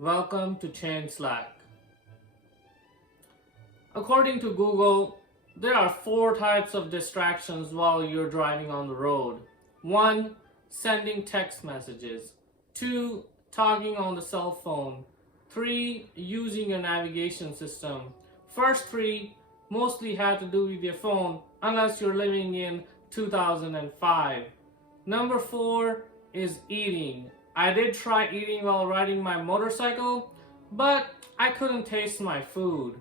Welcome to Chain Slack. According to Google, there are 4 types of distractions while you're driving on the road. 1. Sending text messages. 2. Talking on the cell phone. 3. Using a navigation system. First 3 mostly have to do with your phone unless you're living in 2005. Number 4 is eating. I did try eating while riding my motorcycle, but I couldn't taste my food.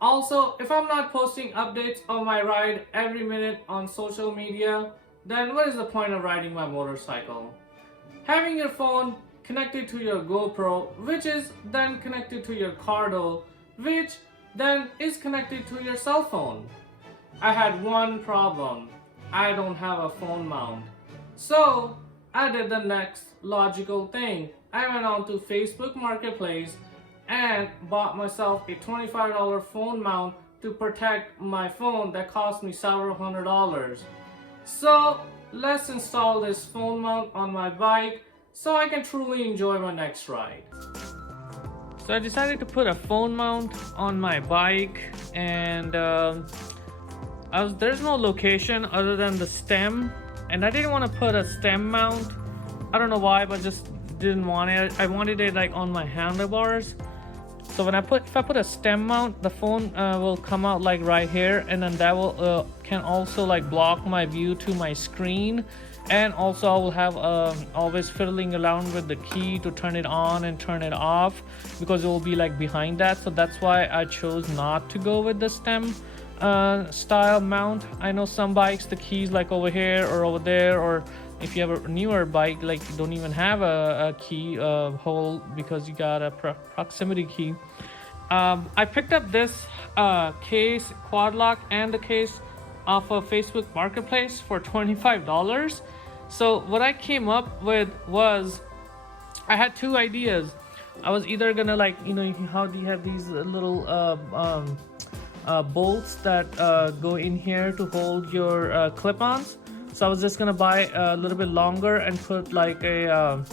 Also, if I'm not posting updates on my ride every minute on social media, then what is the point of riding my motorcycle? Having your phone connected to your GoPro, which is then connected to your car door, which then is connected to your cell phone. I had one problem. I don't have a phone mount. So I did the next logical thing. I went on to Facebook Marketplace and bought myself a $25 phone mount to protect my phone that cost me several $100s. So let's install this phone mount on my bike so I can truly enjoy my next ride. So I decided to put a phone mount on my bike, and there's no location other than the stem, and I didn't want to put a stem mount. I don't know why, but just didn't want it. I wanted it like on my handlebars. So if I put a stem mount, the phone will come out like right here, and then that will can also like block my view to my screen. And also I will have always fiddling around with the key to turn it on and turn it off, because it will be like behind that. So that's why I chose not to go with the stem style mount. I know some bikes the keys like over here or over there, or if you have a newer bike, like you don't even have a key hole because you got a proximity key. I picked up this case, quad lock, and the case off of Facebook Marketplace for $25. So what I came up with was, I had 2 ideas. I was either gonna, like, how do you have these little bolts that go in here to hold your clip-ons. So I was just gonna buy a little bit longer and put like a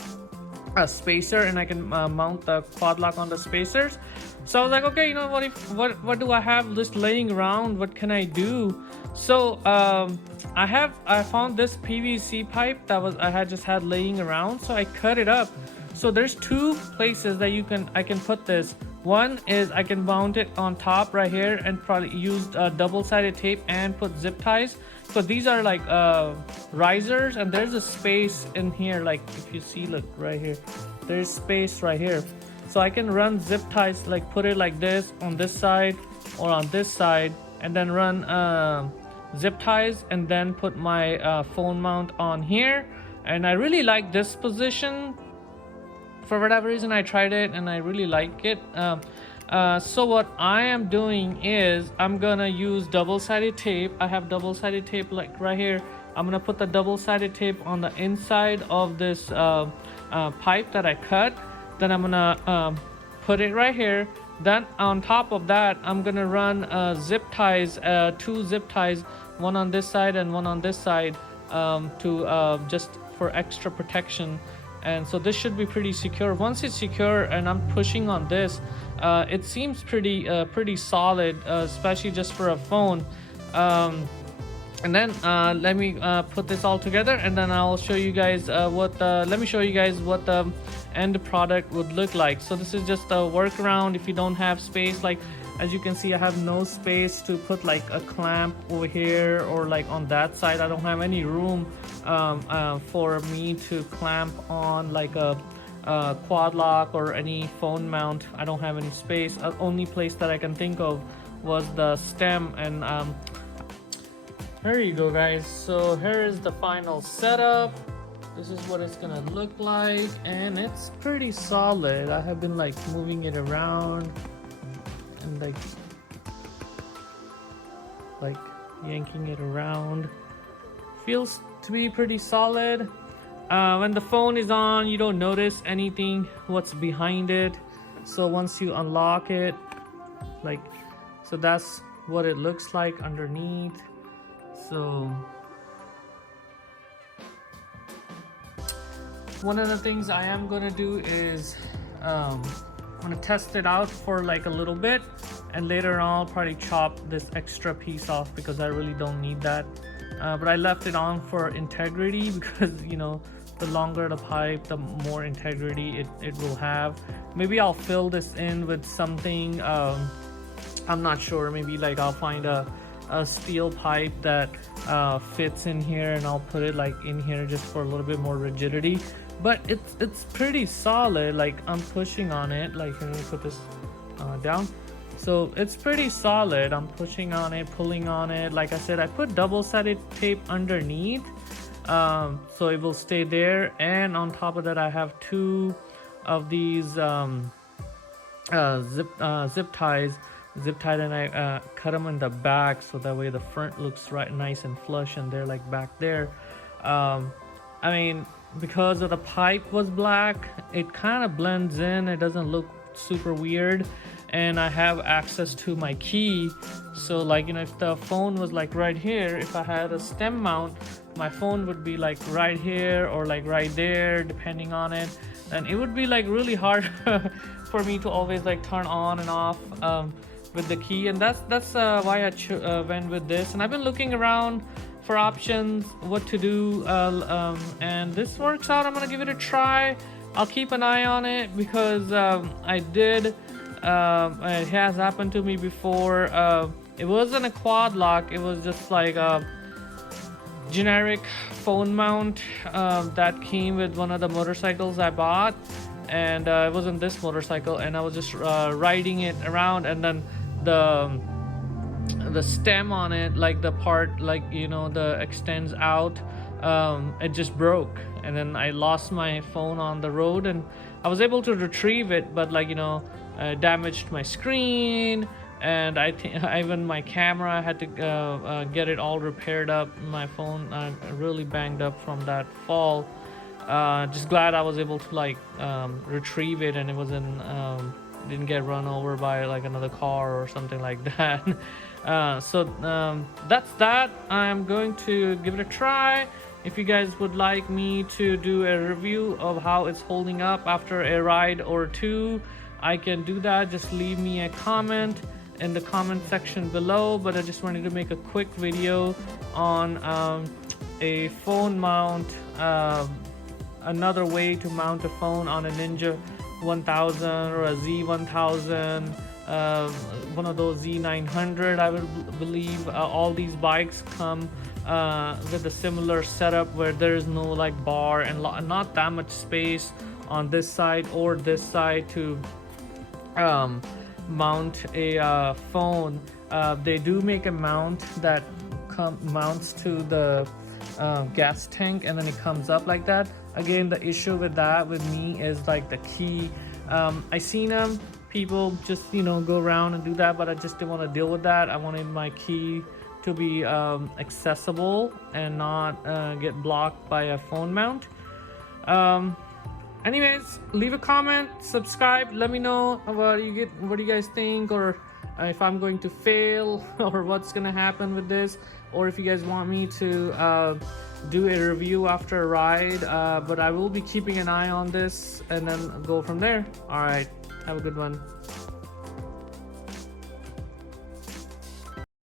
spacer, and I can mount the quad lock on the spacers. So I was like, okay, what do I have just laying around? What can I do? So I found this PVC pipe that I had laying around, so I cut it up. So there's 2 places that I can put this. One is I can mount it on top right here and probably use double-sided tape and put zip ties. So these are like risers, and there's a space in here, like if you see, look right here, there's space right here. So I can run zip ties, like put it like this on this side or on this side, and then run zip ties, and then put my phone mount on here. And I really like this position. For whatever reason, I tried it and I really like it. So what I am doing is I'm gonna use double-sided tape. I have double-sided tape like right here. I'm gonna put the double-sided tape on the inside of this pipe that I cut. Then I'm gonna put it right here. Then on top of that, I'm gonna run zip ties, 2 zip ties, one on this side and one on this side, to just for extra protection. And so this should be pretty secure. Once it's secure and I'm pushing on this, it seems pretty solid, especially just for a phone. And then let me put this all together, and then I'll show you guys what the end product would look like. So this is just a workaround if you don't have space. Like, as you can see, I have no space to put like a clamp over here or like on that side. I don't have any room for me to clamp on like a quad lock or any phone mount. I don't have any space. Only place that I can think of was the stem. And there you go, guys. So here is the final setup. This is what it's gonna look like, and it's pretty solid. I have been like moving it around and like yanking it around. Feels to be pretty solid. When the phone is on, you don't notice anything what's behind it. So once you unlock it, so that's what it looks like underneath. So one of the things I am gonna do is I'm gonna test it out for like a little bit, and later on I'll probably chop this extra piece off because I really don't need that. But I left it on for integrity because, you know, the longer the pipe, the more integrity it will have. Maybe I'll fill this in with something, I'm not sure, maybe like I'll find a steel pipe that fits in here, and I'll put it like in here just for a little bit more rigidity. But it's pretty solid. Like, I'm pushing on it, like, let me put this down. So it's pretty solid. I'm pushing on it, pulling on it. Like I said, I put double-sided tape underneath, so it will stay there. And on top of that, I have 2 of these zip ties, and I cut them in the back so that way the front looks right nice and flush, and they're like back there. I mean, because of the pipe was black, it kind of blends in. It doesn't look super weird, and I have access to my key. So, like, you know, if the phone was like right here, if I had a stem mount, my phone would be like right here or like right there, depending on it, and it would be like really hard for me to always like turn on and off with the key. And that's why I went with this. And I've been looking around for options, what to do, and this works out. I'm gonna give it a try. I'll keep an eye on it because I did, it has happened to me before. It wasn't a quad lock, it was just like a generic phone mount that came with one of the motorcycles I bought, and it wasn't this motorcycle, and I was just riding it around, and then the stem on it, like the part, like, you know, the extends out, it just broke, and then I lost my phone on the road, and I was able to retrieve it, but, like, you know, damaged my screen, and I think even my camera, I had to get it all repaired up. My phone really banged up from that fall. Just glad I was able to like retrieve it, and it wasn't didn't get run over by like another car or something like that. So that's that. I'm going to give it a try. If you guys would like me to do a review of how it's holding up after a ride or 2, I can do that. Just leave me a comment in the comment section below. But I just wanted to make a quick video on a phone mount, another way to mount a phone on a Ninja 1000 or a Z1000, one of those Z900. I would believe all these bikes come with a similar setup where there is no like bar and not that much space on this side or this side to mount a phone. They do make a mount that mounts to the gas tank, and then it comes up like that. Again, the issue with that with me is like the key. I seen them people just, you know, go around and do that, but I just didn't want to deal with that. I wanted my key to be accessible and not get blocked by a phone mount. Anyways, leave a comment, subscribe, let me know what you guys think, or if I'm going to fail or what's gonna happen with this, or if you guys want me to do a review after a ride. But I will be keeping an eye on this and then go from there. All right, have a good one.